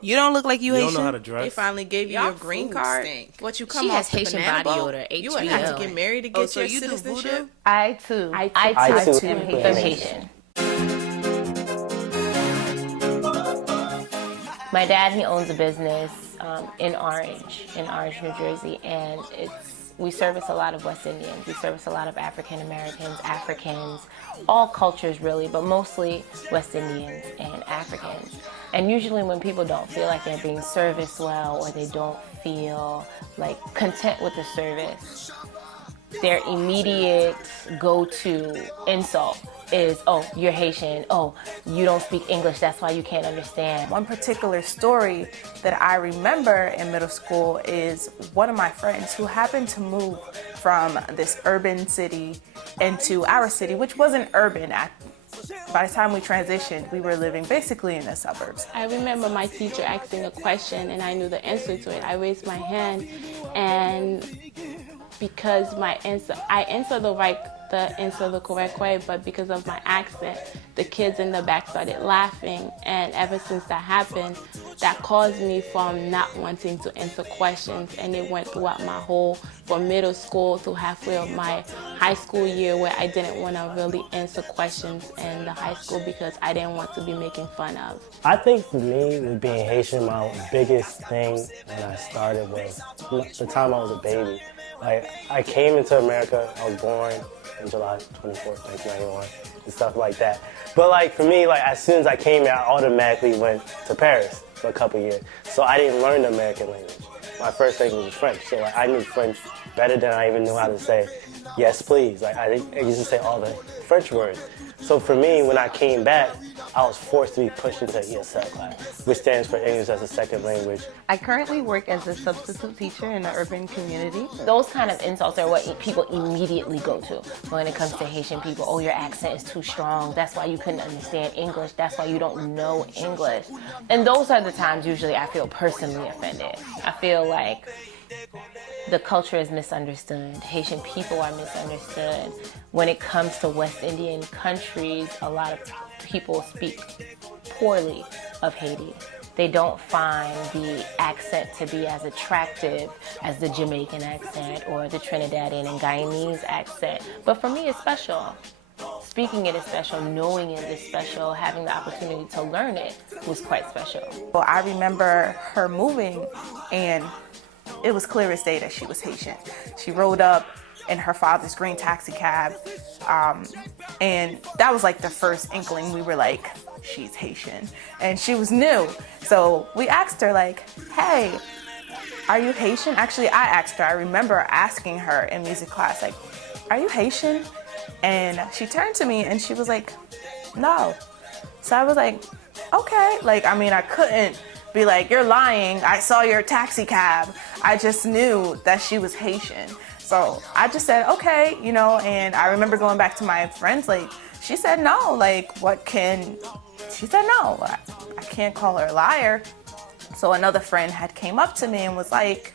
You don't look like you You Haitian. don't know how to They dress. finally gave you Y'all your green food card. stink. What you come She off has the Haitian banana body boat? odor, You would have to HBO. get married to Oh, get so your you do citizenship. voodoo? I too. I too too am am Haitian. Haitian. My dad, he owns a business in Orange, New Jersey, and we service a lot of West Indians. We service a lot of African-Americans, Africans, all cultures really, but mostly West Indians and Africans. And usually when people don't feel like they're being serviced well or they don't feel like content with the service, their immediate go-to insult is, oh, you're Haitian, oh, you don't speak English, that's why you can't understand. One particular story that I remember in middle school is one of my friends who happened to move from this urban city into our city, which wasn't urban. By the time we transitioned, we were living basically in the suburbs. I remember my teacher asking a question and I knew the answer to it. I raised my hand, and because I answered the answer the correct way, but because of my accent, the kids in the back started laughing, and ever since that happened, that caused me from not wanting to answer questions, and it went throughout from middle school to halfway of my high school year, where I didn't want to really answer questions in the high school because I didn't want to be making fun of. I think for me, with being Haitian, my biggest thing when I started was the time I was a baby. Like, I came into America, I was born on July 24th, 1991, and stuff like that. But like for me, like as soon as I came here, I automatically went to Paris for a couple years. So I didn't learn the American language. My first language was French, so like I knew French better than I even knew how to say yes please. Like I used to say all the French words. So for me, when I came back, I was forced to be pushed into ESL class, which stands for English as a Second Language. I currently work as a substitute teacher in the urban community. Those kind of insults are what people immediately go to when it comes to Haitian people. Oh, your accent is too strong. That's why you couldn't understand English. That's why you don't know English. And those are the times usually I feel personally offended. I feel like the culture is misunderstood. Haitian people are misunderstood. When it comes to West Indian countries, a lot of people speak poorly of Haiti. They don't find the accent to be as attractive as the Jamaican accent or the Trinidadian and Guyanese accent. But for me, it's special. Speaking it is special, knowing it is special, having the opportunity to learn it was quite special. Well, I remember her moving, and it was clear as day that she was Haitian. She rode up in her father's green taxi cab, and that was like the first inkling. We were like, she's Haitian, and she was new. So we asked her like, hey, are you Haitian? Actually, I asked her. I remember asking her in music class, like, are you Haitian? And she turned to me and she was like, no. So I was like, okay. Like, I mean, I couldn't be like, you're lying, I saw your taxi cab. I just knew that she was Haitian. So I just said, okay, you know, and I remember going back to my friends, like, she said no, like, she said no, I can't call her a liar. So another friend had came up to me and was like,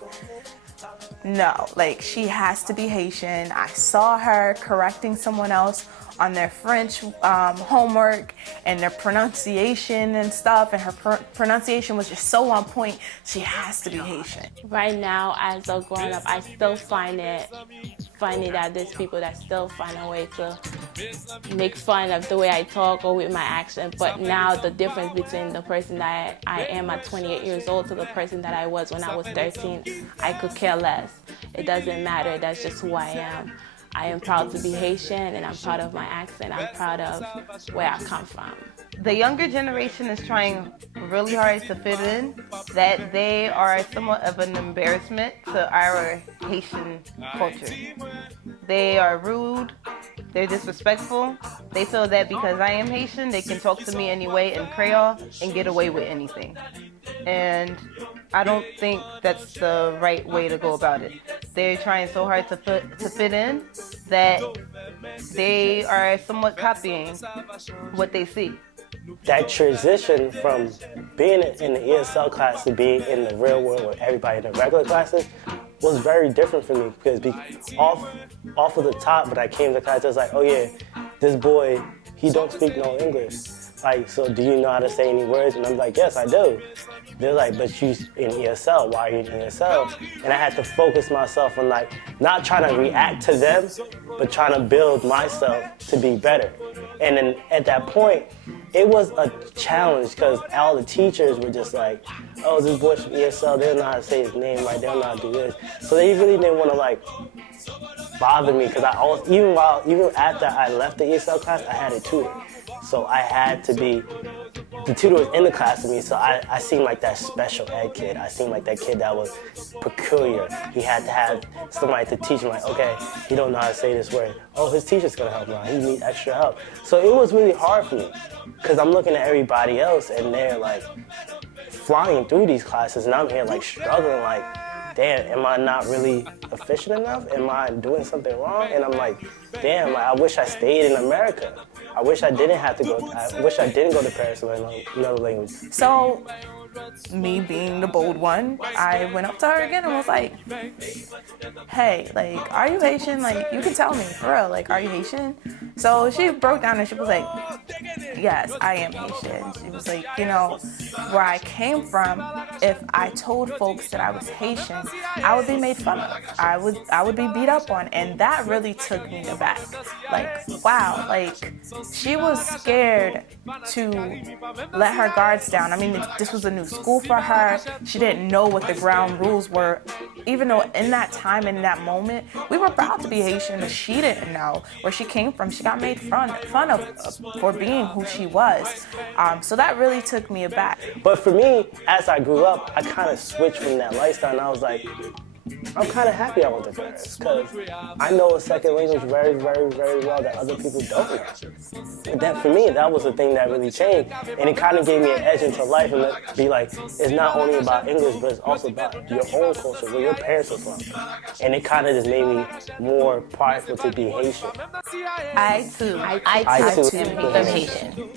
no, like, she has to be Haitian. I saw her correcting someone else on their French homework and their pronunciation and stuff, and her pronunciation was just so on point. She has to be Haitian. Right now, as a grown up, I still find it funny that there's people that still find a way to make fun of the way I talk or with my accent. But now the difference between the person that I am at 28 years old to the person that I was when I was 13, I could care less. It doesn't matter. That's just who I am. I am proud to be Haitian, and I'm proud of my accent. I'm proud of where I come from. The younger generation is trying really hard to fit in, that they are somewhat of an embarrassment to our Haitian culture. They are rude, they're disrespectful. They feel that because I am Haitian, they can talk to me anyway in Creole and get away with anything. And I don't think that's the right way to go about it. They're trying so hard to fit in that they are somewhat copying what they see. That transition from being in the ESL class to being in the real world with everybody in the regular classes was very different for me, because off of the top when I came to class, I was like, oh yeah, this boy, he don't speak no English. like, so do you know how to say any words? And I'm like, yes, I do. They're like, but you in ESL, why are you in ESL? And I had to focus myself on like, not trying to react to them, but trying to build myself to be better. And then at that point, it was a challenge because all the teachers were just like, oh, this boy's from ESL, they don't know how to say his name right, they don't know how to do this. So they really didn't want to like bother me because I always, even after I left the ESL class, I had a tutor. So I had to be, the tutor was in the class with me, so I seemed like that special ed kid. I seemed like that kid that was peculiar. He had to have somebody to teach him, like, okay, he don't know how to say this word. Oh, his teacher's gonna help him out. He needs extra help. So it was really hard for me, because I'm looking at everybody else, and they're like flying through these classes, and I'm here like struggling, like, damn, am I not really efficient enough? Am I doing something wrong? And I'm like, damn, like, I wish I stayed in America. I wish I didn't have to go, I wish I didn't go to Paris to learn another language. So, me being the bold one, I went up to her again and was like, hey, like, are you Haitian? Like, you can tell me, for real, like, are you Haitian? So she broke down and she was like, yes, I am Haitian. She was like, you know, where I came from, if I told folks that I was Haitian, I would be made fun of. I would be beat up on, and that really took me aback. Like, wow, like, she was scared to let her guards down. I mean, this was a new school for her. She didn't know what the ground rules were, even though in that time, in that moment, we were proud to be Haitian, but she didn't know where she came from. She got made fun of for being who she was. So that really took me aback. But for me, as I grew up, I kind of switched from that lifestyle, and I was like, I'm kind of happy I went to Paris, because I know a second language very, very, very well that other people don't know. And then for me, that was the thing that really changed, and it kind of gave me an edge into life, and to be like, it's not only about English, but it's also about your own culture, where your parents are from. And it kind of just made me more prideful to be Haitian. I too I too am Haitian.